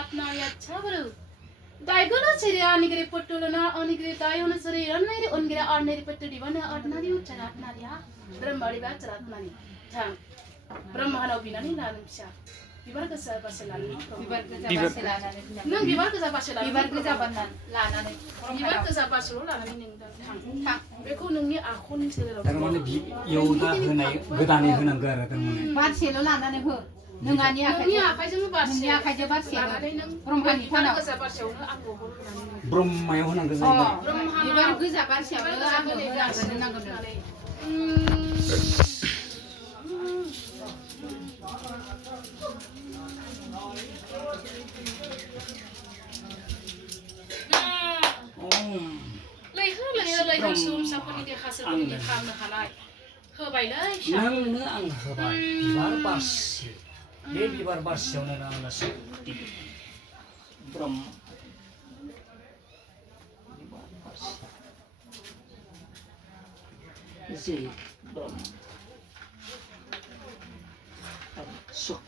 atnari acha baru. Daiguna ciri anigre potulana anigre dayona ciri anari ongre arneri potu divana atnari ucara atnari ya. Brahmari baca atnari. Thang. Brahmana binani nanam sya. Bibar kesa paselani. Bibar kesa lana. Nang bibar kesa paselani. Bibar kesa banan lana nih. Bibar kesa paselo lana ning thang. Thang. Beko nungni aku ning ciri. Termane yoga henai gedane henang gara termane. Parselo lana nih ho. Nungani akai jemu parselo. Nungani akai jemu parselo. Romhani kana kesa parselo aku bolu. Brahma yo henang gara. Oh. Bibar kesa parselo aku henang gara. Lay sum sapani dia hasil pun dia kam nak halai. Hebai lay. Nang ang hebai. Bibar bas. Dia bibar bas yo nang nasi. Bram. Bibar bas. Isi bram. Sok.